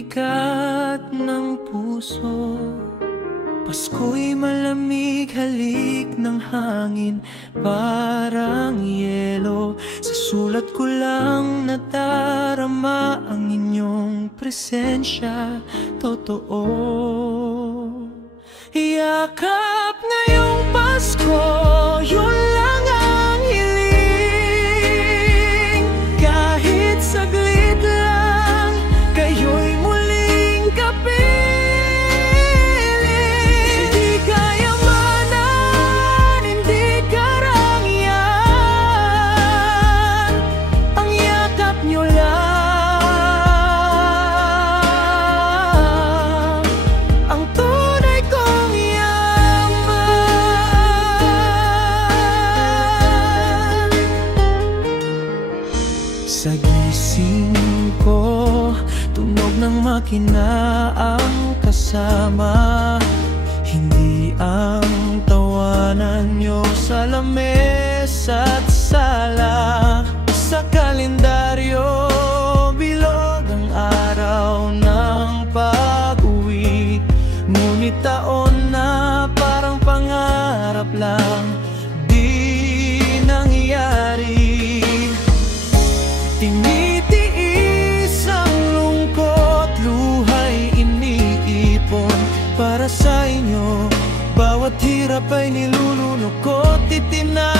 bigat ng puso. Pasko'y malamig, halik ng hangin, parang yelo. Sa sulat ko lang nadarama ang inyong presensya, totoo. Yakap ngayong Pasko, yun lang ang hiling. Kahit saglit lang, kayo'y muling kapiling. Hindi kayamanan, hindi karangyaan, ang yakap nyo lang ang tunay kong yaman. Sa gising ko, tunog ng makina ang kasama. Hindi ang tawanan nyo sa lamesa at sala. Sa kalendaryo, bilog ang araw ng pag-uwi. Ngunit taon na parang pangarap lang, di nangyari. Tinitiis ang lungkot, luha'y iniipon para sa inyo. Bawat hirap ay nilulunok ko, titinay